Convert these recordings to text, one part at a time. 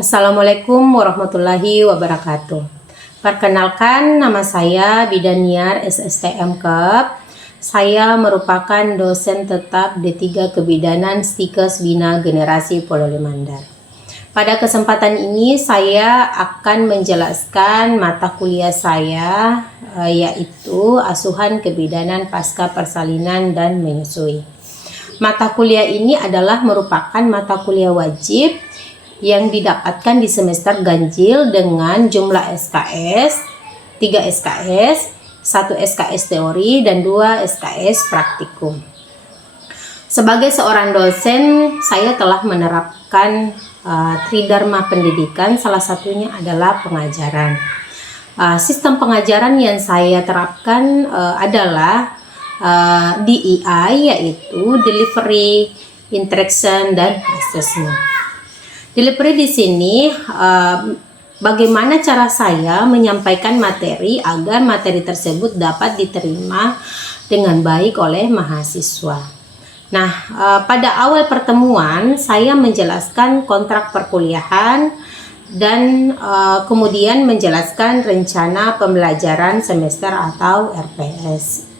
Assalamualaikum warahmatullahi wabarakatuh. Perkenalkan, nama saya Bidaniar SSTM Kep. Saya merupakan dosen tetap D3 Kebidanan Stikes Bina Generasi Pololi Mandar. Pada kesempatan ini saya akan menjelaskan mata kuliah saya yaitu Asuhan Kebidanan Pasca Persalinan dan Menyusui. Mata kuliah ini adalah merupakan mata kuliah wajib yang didapatkan di semester ganjil dengan jumlah SKS, 3 SKS, 1 SKS teori, dan 2 SKS praktikum. Sebagai seorang dosen, saya telah menerapkan Tridharma pendidikan, salah satunya adalah pengajaran. Sistem pengajaran yang saya terapkan adalah DEI, yaitu Delivery, Interaction, dan Assessment. Delivery di sini bagaimana cara saya menyampaikan materi agar materi tersebut dapat diterima dengan baik oleh mahasiswa. Nah, pada awal pertemuan saya menjelaskan kontrak perkuliahan dan kemudian menjelaskan rencana pembelajaran semester atau RPS.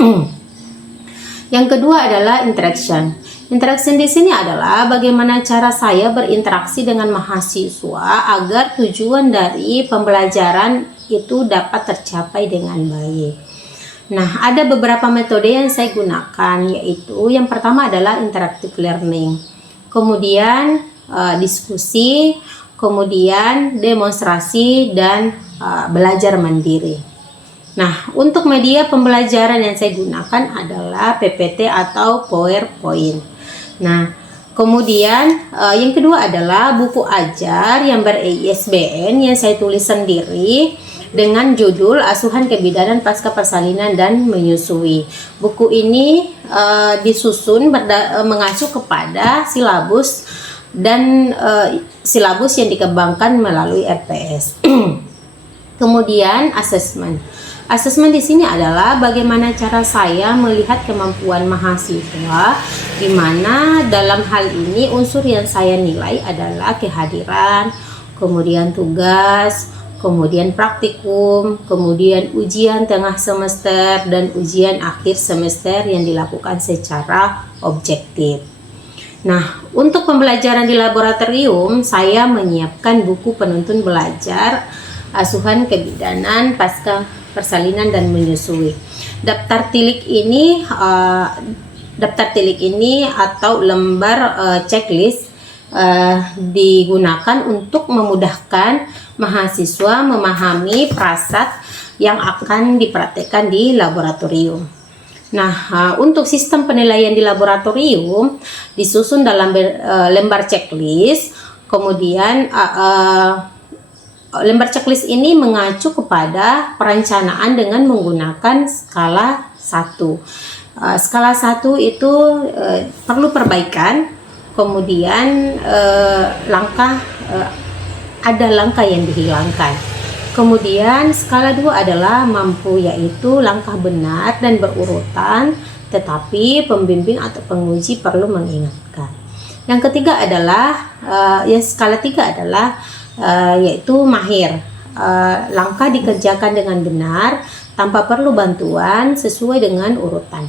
Yang kedua adalah interaction. Interaction di sini adalah bagaimana cara saya berinteraksi dengan mahasiswa agar tujuan dari pembelajaran itu dapat tercapai dengan baik. Nah, ada beberapa metode yang saya gunakan, yaitu yang pertama adalah interactive learning, kemudian diskusi, kemudian demonstrasi, dan belajar mandiri. Nah, untuk media pembelajaran yang saya gunakan adalah PPT atau PowerPoint. Nah, kemudian yang kedua adalah buku ajar yang ber-ISBN yang saya tulis sendiri dengan judul Asuhan Kebidanan Pasca Persalinan dan Menyusui. Buku ini disusun mengacu kepada silabus dan silabus yang dikembangkan melalui RPS. Kemudian assessment. Asesmen di sini adalah bagaimana cara saya melihat kemampuan mahasiswa, di mana dalam hal ini unsur yang saya nilai adalah kehadiran, kemudian tugas, kemudian praktikum, kemudian ujian tengah semester, dan ujian akhir semester yang dilakukan secara objektif. Nah, untuk pembelajaran di laboratorium, saya menyiapkan buku penuntun belajar Asuhan Kebidanan Pasca Persalinan dan Menyusui. Daftar tilik ini atau lembar checklist digunakan untuk memudahkan mahasiswa memahami prasat yang akan dipraktekkan di laboratorium. Nah, untuk sistem penilaian di laboratorium disusun dalam lembar checklist, kemudian lembar checklist ini mengacu kepada perencanaan dengan menggunakan skala 1. Skala 1 itu perlu perbaikan, kemudian ada langkah yang dihilangkan. Kemudian skala 2 adalah mampu, yaitu langkah benar dan berurutan, tetapi pembimbing atau penguji perlu mengingatkan. Yang ketiga adalah skala 3 adalah yaitu mahir. Langkah dikerjakan dengan benar tanpa perlu bantuan sesuai dengan urutan.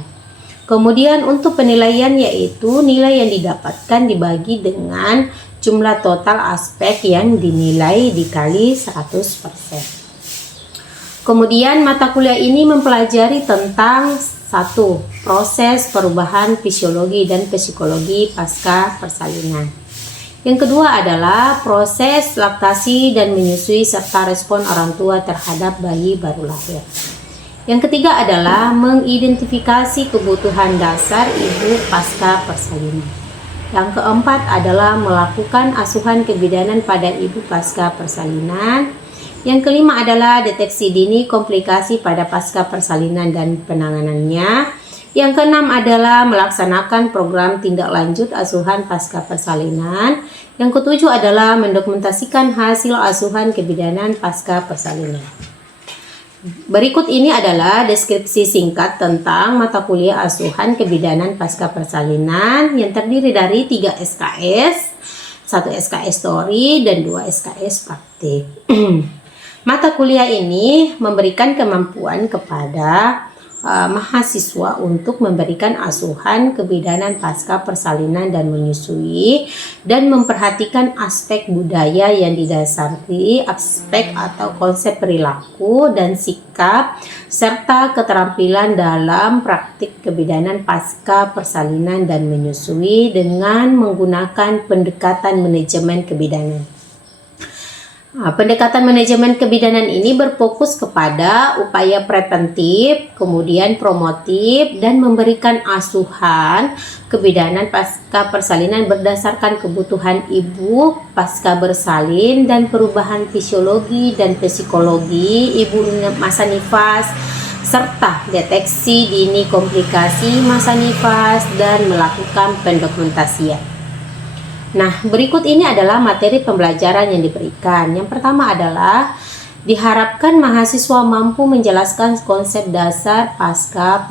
Kemudian untuk penilaian, yaitu nilai yang didapatkan dibagi dengan jumlah total aspek yang dinilai dikali 100%. Kemudian mata kuliah ini mempelajari tentang 1. Proses perubahan fisiologi dan psikologi pasca persalinan. Yang kedua adalah proses laktasi dan menyusui serta respon orang tua terhadap bayi baru lahir. Yang ketiga adalah mengidentifikasi kebutuhan dasar ibu pasca persalinan. Yang keempat adalah melakukan asuhan kebidanan pada ibu pasca persalinan. Yang kelima adalah deteksi dini komplikasi pada pasca persalinan dan penanganannya. Yang keenam adalah melaksanakan program tindak lanjut asuhan pasca persalinan. Yang ketujuh adalah mendokumentasikan hasil asuhan kebidanan pasca persalinan. Berikut ini adalah deskripsi singkat tentang mata kuliah asuhan kebidanan pasca persalinan yang terdiri dari 3 SKS 1 SKS teori dan 2 SKS praktik. Mata kuliah ini memberikan kemampuan kepada mahasiswa untuk memberikan asuhan kebidanan pasca persalinan dan menyusui dan memperhatikan aspek budaya yang didasari aspek atau konsep perilaku dan sikap serta keterampilan dalam praktik kebidanan pasca persalinan dan menyusui dengan menggunakan pendekatan manajemen kebidanan. Pendekatan manajemen kebidanan ini berfokus kepada upaya preventif, kemudian promotif, dan memberikan asuhan kebidanan pasca persalinan berdasarkan kebutuhan ibu pasca bersalin dan perubahan fisiologi dan psikologi ibu masa nifas, serta deteksi dini komplikasi masa nifas dan melakukan pendokumentasian. Nah, berikut ini adalah materi pembelajaran yang diberikan. Yang pertama adalah diharapkan mahasiswa mampu menjelaskan konsep dasar pasca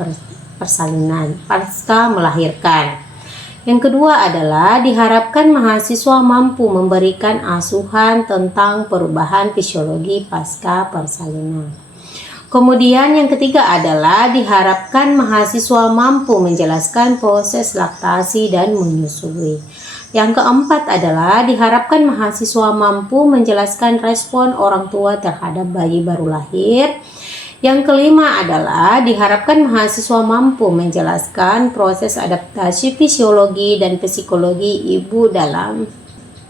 persalinan, pasca melahirkan. Yang kedua adalah diharapkan mahasiswa mampu memberikan asuhan tentang perubahan fisiologi pasca persalinan. Kemudian yang ketiga adalah diharapkan mahasiswa mampu menjelaskan proses laktasi dan menyusui. Yang keempat adalah diharapkan mahasiswa mampu menjelaskan respon orang tua terhadap bayi baru lahir. Yang kelima adalah diharapkan mahasiswa mampu menjelaskan proses adaptasi fisiologi dan psikologi ibu dalam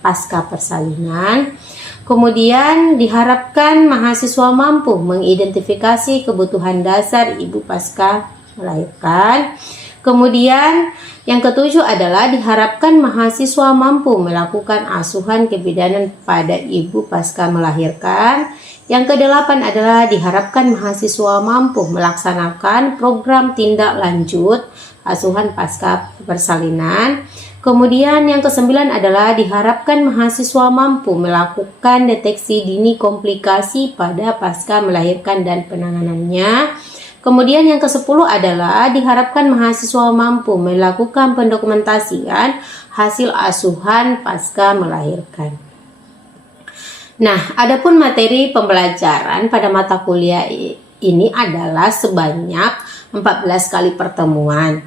pasca persalinan. Kemudian diharapkan mahasiswa mampu mengidentifikasi kebutuhan dasar ibu pasca melahirkan. Kemudian yang ketujuh adalah diharapkan mahasiswa mampu melakukan asuhan kebidanan pada ibu pasca melahirkan. Yang kedelapan adalah diharapkan mahasiswa mampu melaksanakan program tindak lanjut asuhan pasca persalinan. Kemudian yang kesembilan adalah diharapkan mahasiswa mampu melakukan deteksi dini komplikasi pada pasca melahirkan dan penanganannya. Kemudian yang ke-10 adalah diharapkan mahasiswa mampu melakukan pendokumentasian hasil asuhan pasca melahirkan. Nah, adapun materi pembelajaran pada mata kuliah ini adalah sebanyak 14 kali pertemuan.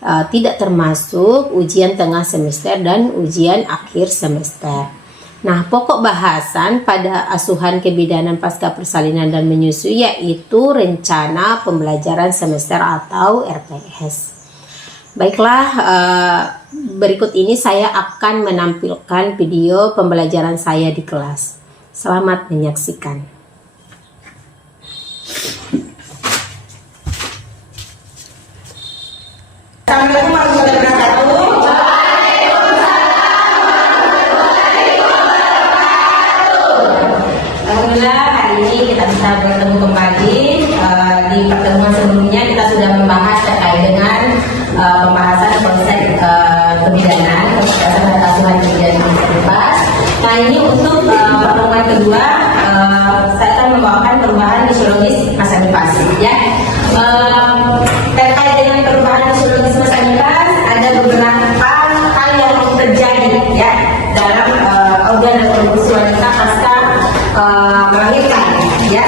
Tidak termasuk ujian tengah semester dan ujian akhir semester. Nah, pokok bahasan pada asuhan kebidanan pasca persalinan dan menyusui yaitu rencana pembelajaran semester atau RPS. Baiklah, berikut ini saya akan menampilkan video pembelajaran saya di kelas. Selamat menyaksikan. Assalamualaikum warahmatullahi wabarakatuh. Alhamdulillah hari ini kita bisa bertemu kembali. Di pertemuan sebelumnya kita sudah membahas terkait dengan pembahasan konsep kebidanan, berdasarkan asuhan kebidanan bebas. Nah, ini untuk pertemuan kedua saya akan membawakan perubahan fisiologis masa nifas. Ya, terkait dengan perubahan fisiologis masa nifas ada beberapa hal yang terjadi ya dalam organ dan reproduksi wanita pasca melahirkan ya.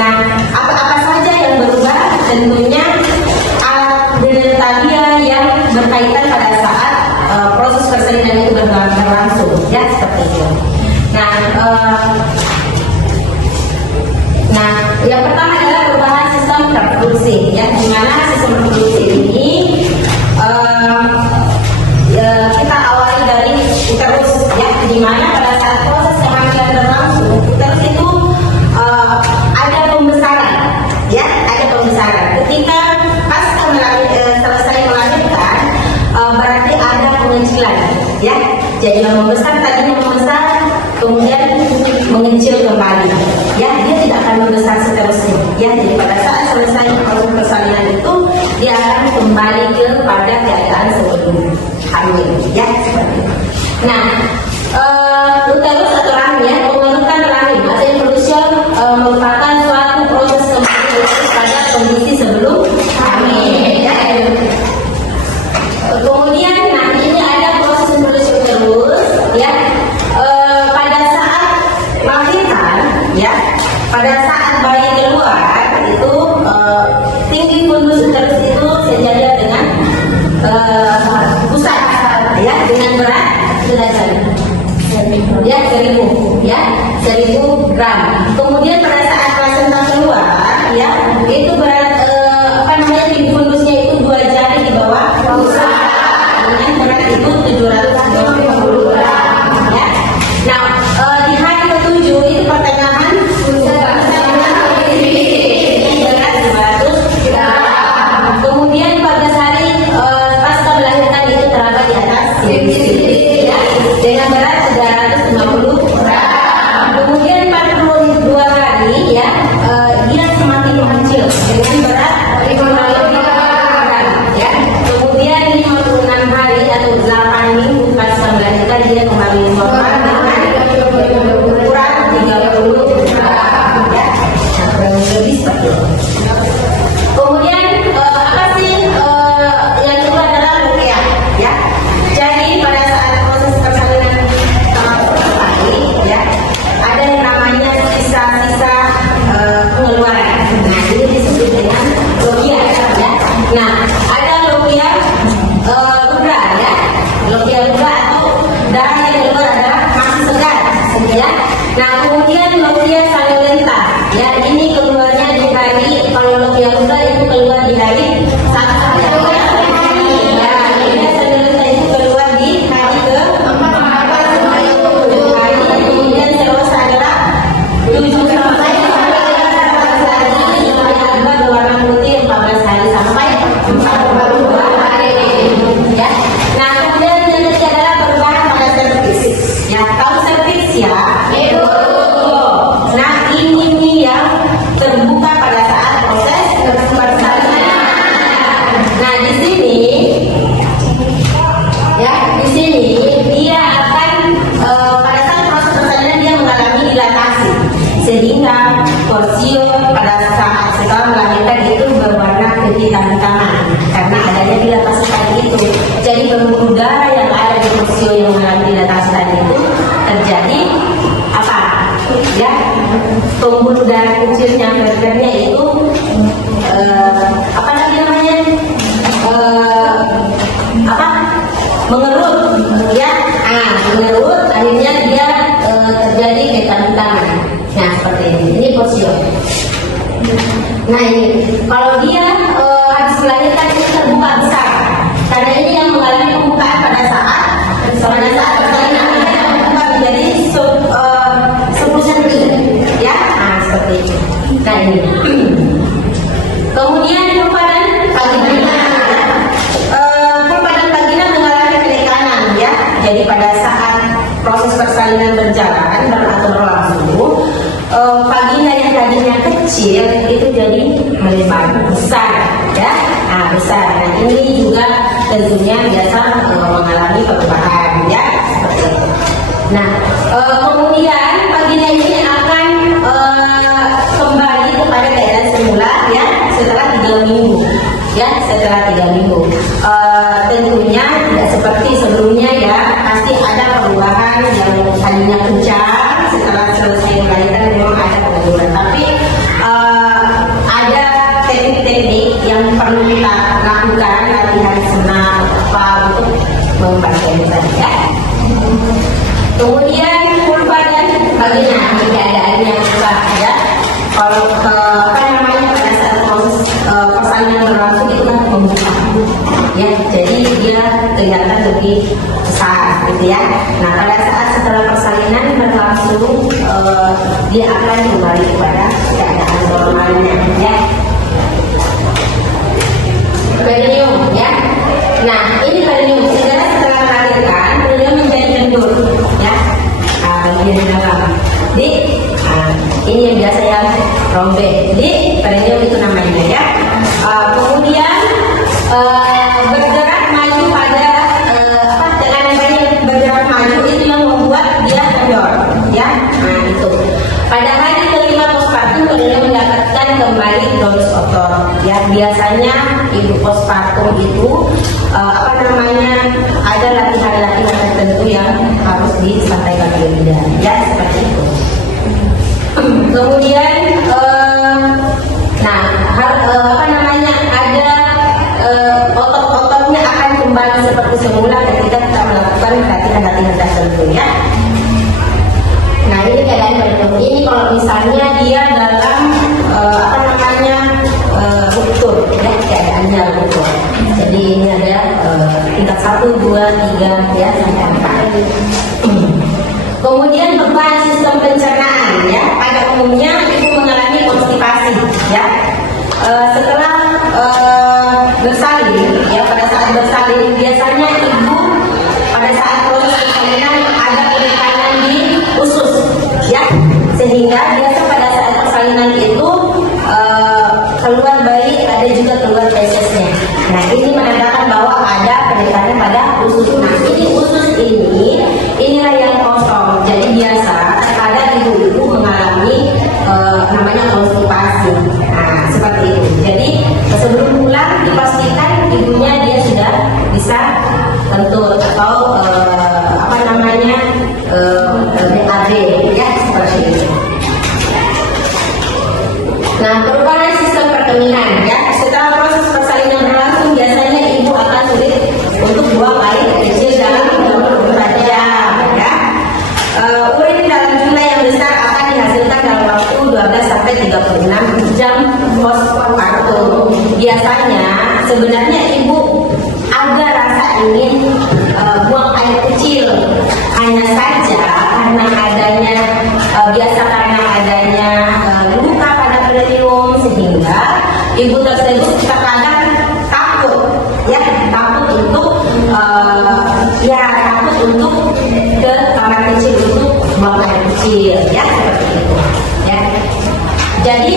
Nah, apa saja yang berubah? Tentunya alat genitalia yang berkaitan pada saat proses persalinan itu berlangsung ya, seperti itu. Nah, yang pertama adalah perubahan sistem reproduksi ya, di mana sistem reproduksi ini kita awali dari uterus ya, di mana pada saat proses kehamilan berlangsung uterus itu ada pembesaran ya, ada pembesaran. Ketika pasca selesai melahirkan berarti ada pengecilan ya. Jadi yang membesar tadinya membesar kemudian mengecil kembali ya, dia tidak akan membesar seterusnya ya. Jadi pada saat selesai proses persalinan itu dia akan kembali kepada keadaan sebelum hamil ya, seperti itu. Nah, uterus atau rahim ya, pembentukan rahim atau introduction merupakan suatu proses kembali uterus pada kondisi sebelum hamil ya. Kemudian nah ini ada proses introduksi uterus ya, dengan berat 350 gram. Kemudian 42 hari ya, dia semakin mengecil dengan berat 55 gram ya. Kemudian 56 hari atau 8 minggu pasca melahirkan dia kembali normal dengan ukuran 30 gram ya. Nah, kurang lebih seperti itu. Kemudian apa sih yang kedua adalah ruqyah ya. Jadi pada saat proses persalinan kembali ya, ada yang namanya sisa-sisa pengeluaran. Nah, ini disebut dengan ruqyah ya. Nah, ada ruqyah luka ya. Ruqyah luka atau darah yang keluar adalah masih segar ya. Nah, kemudian ruqyah salulenta ya, ini keluarnya di hari, kalau ruqyah luka itu keluar di hari satu sampai tiga hari ya. Ini salulenta itu keluar di hari ke-4 hari. Kemudian selosa adalah 7 sampai 14 hari. Yang berwarna putih 14 hari sampai 42 hari ya. Nah, kemudian yang ketiga adalah perubahan pada serviks ya. Tahu serviks ya? Nah, ini nih yang terbuka pada saat proses persalinan. Nah, di sini ya, di sini dia akan pada saat proses persalinan dia mengalami dilatasi sehingga porsium pada saat setelah melahirkan itu berwarna kehitam-hitaman karena adanya dilatasi tadi itu. Jadi pembuluh darah yang ada di porsium yang mengalami dilatasi tadi itu terjadi apa? Ya, pembuluh darah kecilnya vertebranya itu apa lagi namanya? Apa? Mengerut ya. Mengerut akhirnya dia terjadi kehitam-hitaman. Nah, seperti ini. Ini porsium. Nah, ini kalau dia habis melahirkan itu terbuka besar. Karena ini yang mengalami pembukaan pada saat persalinan terbuka menjadi 10 cm ya. Nah, seperti itu. Nah, ini. Kemudian pempadan vagina. Pempadan vagina mengalami penekanan ya. Jadi pada saat proses persalinan berjalan atau berlangsung, vagina yang tadinya kecil itu jadi melebar besar ya. Nah, besar. Nah, ini juga tentunya biasa mengalami perubahan ya, seperti itu. Nah, kemudian vagina ini akan kembali kepada keadaan semula ya setelah 3 minggu ya, setelah 3 minggu. Tentunya tidak seperti sebelumnya ya, pasti ada perubahan yang tadinya kencang setelah selesai melahirkan memang ada penurunan, tapi ada teknik-teknik yang perlu kita lakukan, latihan senam apa untuk memperbaiki saja. Kemudian vulva dan vagina keadaannya juga ya. Kalau apa namanya pada saat proses persalinan berlangsung itu kan membuka ya, jadi dia kelihatan lebih besar gitu ya. Nah, pada saat setelah persalinan berlangsung dia akan kembali kepada keadaan normalnya ya. Perineum ya. Nah, ini perineum segera setelah melahirkan perineum menjadi lendur ya. Bagian dalam ini yang biasa yang rombe di perineum itu namanya ya. Kemudian bergerak maju pada dengan banyak bergerak maju itu yang membuat dia kendor ya. Nah, itu pada hari kelima postpartum perineum mendapatkan kembali tonus otot ya. Biasanya ibu postpartum itu apa namanya ada latihan-latihan tertentu yang harus disampaikan oleh bidan ya, seperti itu. Kemudian nah apa namanya ada otot-ototnya akan kembali seperti semula ketika kita melakukan latihan-latihan tertentu ya. Nah, ini keadaan perineum ini kalau misalnya dia dalam apa namanya ruptur ya, keadaannya ruptur. Jadi ini ada tingkat 1, 2, 3 ya sampai 4. Kemudian beban sistem pencernaan ya, pada umumnya ibu mengalami konstipasi ya. Setelah bersalin ya, pada saat bersalin biasanya ibu pada sehingga biasa pada saat persalinan itu keluar bayi, ada juga keluar fesesnya. Nah, ini menandakan bahwa ada penekanan pada usus. Nah, ini usus inilah yang kosong. Jadi biasa terkadang ibu-ibu mengalami namanya konstipasi. Nah, seperti itu. Jadi sebelum pulang dipastikan ibunya dia sudah bisa kentut atau BAB, ya, seperti itu. Nah, perubahan sistem perkeminan, ya, setelah proses persalinan berlangsung biasanya ibu akan sulit untuk buang air kecil dalam 24 jam, ya. Urin dalam jumlah yang besar akan dihasilkan dalam waktu 12 sampai 36 jam postpartum. Biasanya sebenarnya ibu ada rasa ingin buang air kecil, hanya saja karena adanya luka pada perineum, sehingga ibu tersebut terkadang takut untuk ke kamar kecil untuk buang air kecil, ya, seperti itu, ya. Jadi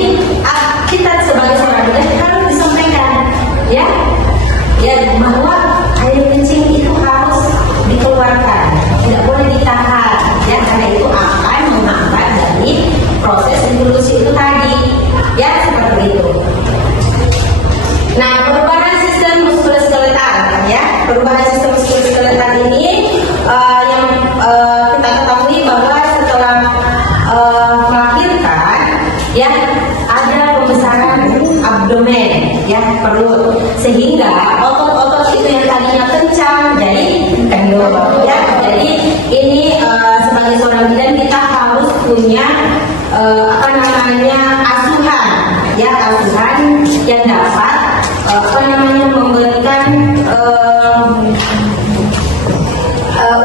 kita sebagai seorang bidan harus disampaikan, ya, bahwa air kencing itu harus dikeluarkan, tidak boleh ditahan, ya, karena itu akan menghambat dari proses evolusi itu tadi, ya, seperti itu. Nah, perubahan sistem muskuloskeletal, ya, perubahan sistem muskuloskeletal ini yang kita ketahui bahwa setelah melahirkan, ya, ada pembesaran abdomen, ya, perut, sehingga otot-otot itu yang tadinya kencang jadi kendor, ya. Jadi ini sebagai seorang bidan kita harus punya asuhan, ya, asuhan yang dapat memberikan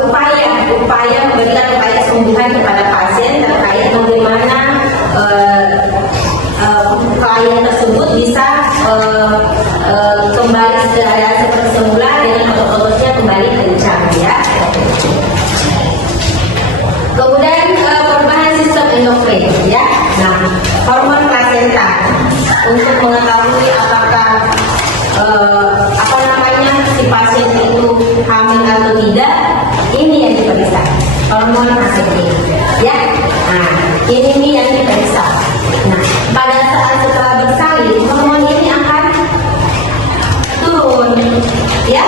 upaya kesembuhan kepada pasien terkait bagaimana klien tersebut bisa kembali keadaan seperti semula dengan otot-ototnya kembali kencang, ya. Kemudian perubahan sistem endokrin, ya. Nah, hormon plasenta untuk mengetahui apakah si pasien itu hamil atau tidak, ini yang diperiksa, hormon plasenta, ya. Nah, ini yang diperiksa. Nah, pada saat setelah bersalin, hormon ini akan turun, ya,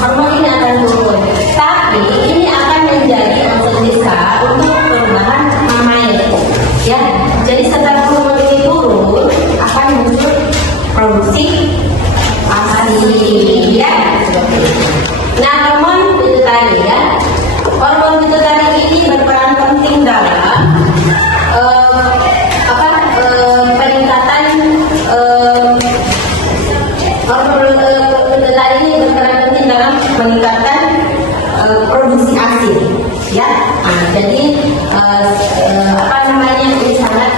hormon ini akan turun, tapi ini akan menjadi ototisa untuk perubahan mamae, ya. Jadi setelah hormon ini turun, akan muncul produksi ASI, ya. Nah, hormon pituitari, ya, hormon pituitari ini berperan penting dalam peningkatan hormon pituitari ini berperan penting dalam peningkatan produksi ASI, ya. Nah, jadi ini sangat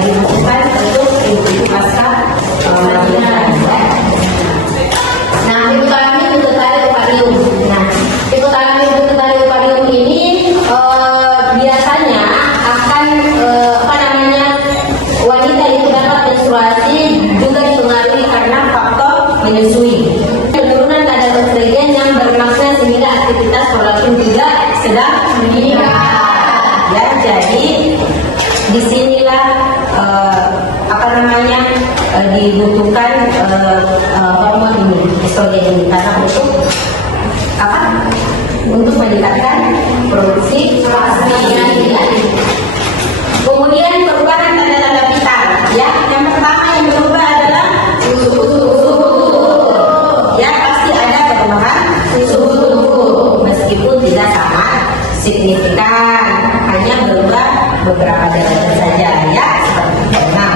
dibutuhkan untuk ibu-ibu pasca melahirkan, ya. Nah, hipotalamus pituitari ovarium. Nah, hipotalamus pituitari ovarium ini biasanya akan wanita itu dapat menstruasi juga dipengaruhi karena faktor menyusui. Penurunan kadar estrogen yang bermakna sehingga aktivitas reproduksi juga sedang meningkat, ya. Jadi disinilah dibutuhkan hormon ini, estrogen ini, karena untuk meningkatkan produksi ASI. Kemudian perubahan tanda-tanda vital, ya. Yang pertama yang berubah adalah suhu tubuh, ya, pasti ada perubahan suhu tubuh meskipun tidak sangat signifikan, hanya berubah beberapa derajat saja, ya, seperti itu. Nah,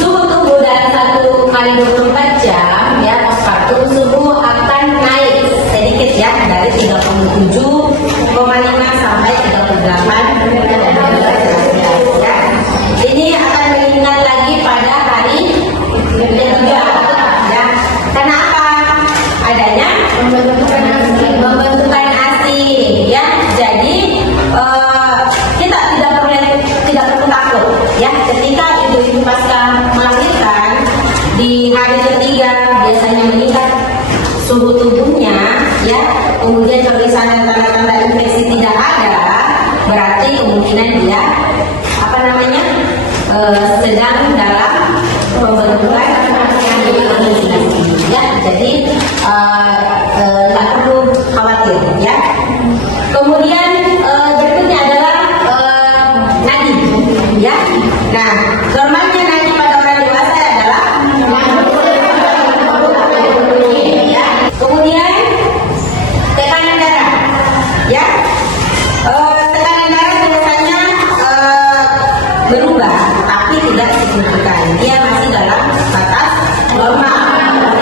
suhu tubuh dalam 1 kali 24 jam, ya, postpartum, suhu akan naik sedikit, ya, dari 37,5 sampai 38 derajat, ya. Ini akan meningkat lagi pada hari ketiga, ya. Kenapa? Adanya membentukkan ASI, ya. Jadi kita tidak boleh hari ketiga biasanya meningkat suhu tubuhnya, ya, kemudian pemeriksaan tanda-tanda infeksi tidak ada, berarti kemungkinan dia apa namanya sedang dalam pembentukan ya, jadi nggak perlu khawatir ya. Kemudian berikutnya adalah nadi ya. Nah, normalnya nadi pada orang dewasa adalah ya. Kemudian tekanan darah ya. Tekanan darah biasanya berubah tapi tidak signifikan, dia masih dalam batas normal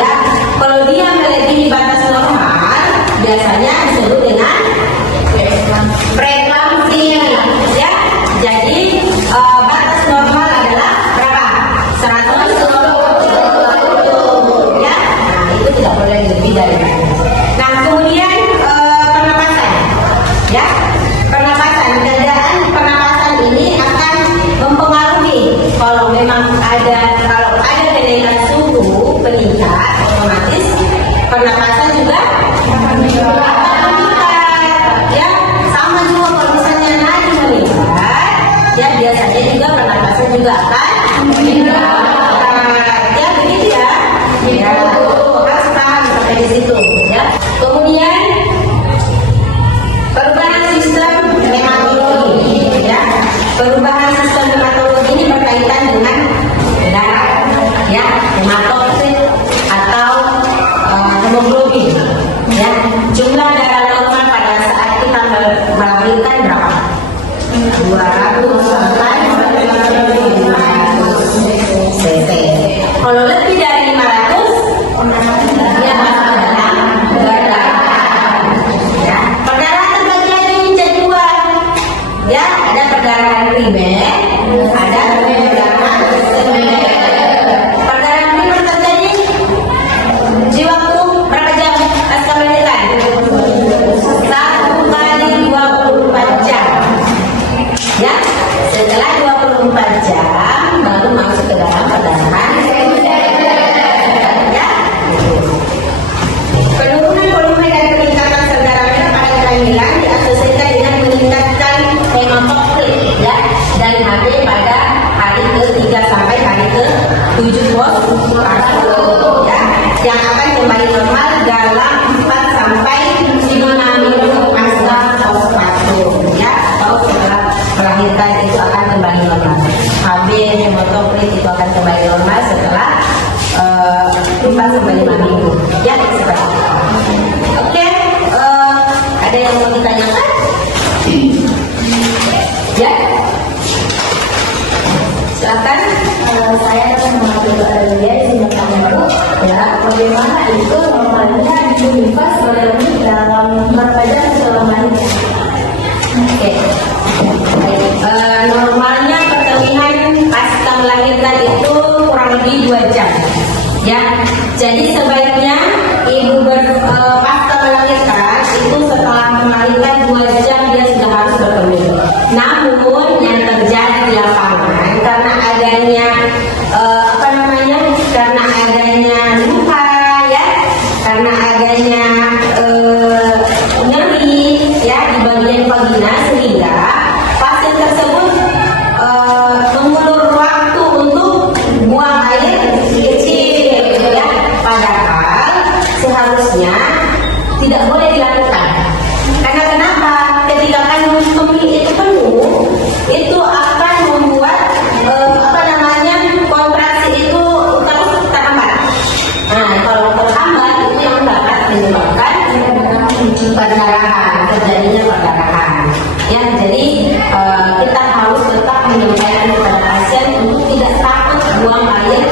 ya. Kalau dia melebihi batas normal biasanya disebut dengan preeklamsi ya. Jadi batas normal adalah berapa? 120 ya. Nah, itu tidak boleh lebih dari itu. Nah, kemudian pernapasan ya. Pernapasan, keadaan pernapasan ini akan mempengaruhi kalau ada kenaikan suhu meningkat, otomatis pernapasan juga akan meningkat ya. Sama juga kalau misalnya nadi meningkat ya, biasanya juga pernapasan juga akan meningkat ya, begitu ya. Ya, harus paham sampai di situ ya. Kemudian perubahan sistem hematologi ya. Perubahan sistem hematologi ini berkaitan dengan darah ya, hematokrit atau hemoglobin ya. Jumlah darah normal pada saat kita melahirkan berapa? 200 sampai 500 cc. Kalau lebih dari 500 dia masuk dalam perdarahan ya. Perdarahan terbagi menjadi dua ya, ada perdarahan primer, ada perdarahan sekunder. Perdarahan primer terjadi di waktu berapa jam pasca melahirkan? 1 kali 24 jam ya. Setelah 24 jam baru masuk ke dalam perdarahan sekunder ya. Penurunan volume dan peningkatan sel darah merah pada kehamilan diasosiasikan dengan meningkatkan hematokrit ya, dari HB pada hari ke-3 sampai hari ke-7 postpartum ya, yang akan kembali normal dalam 4 sampai 5 minggu pasca postpartum ya, atau setelah melahirkan itu akan kembali normal. HB hematokrit itu akan kembali normal setelah 4 sampai 5 minggu ya, seperti itu. Oke, ada yang mau ditanyakan? Ya, silakan. Saya akan mengambil dia di sini ya, bagaimana itu normalnya dibuka sebenarnya dalam berapa jam setelah melahirkan? Oke. Normalnya perkawinan pasca melahirkan itu kurang lebih 2 jam ya. Jadi sebaiknya ibu pasca melahirkan itu setelah melahirkan 2 jam dia sudah harus berkemih. Namun yang terjadi di lapangan karena adanya karena adanya luka ya, karena adanya nyeri ya di bagian vagina, sehingga pasien tersebut mengulur waktu untuk buang air kecil ya. Padahal seharusnya tidak boleh dilakukan. Karena kenapa? Ketika kandung kemih itu penuh, itu akan membuat kontraksi itu terhambat. Nah, kalau terhambat itu yang dapat menyebabkan perdarahan, terjadinya perdarahan. Ya, jadi kita harus tetap menyampaikan kepada pasien untuk tidak takut buang air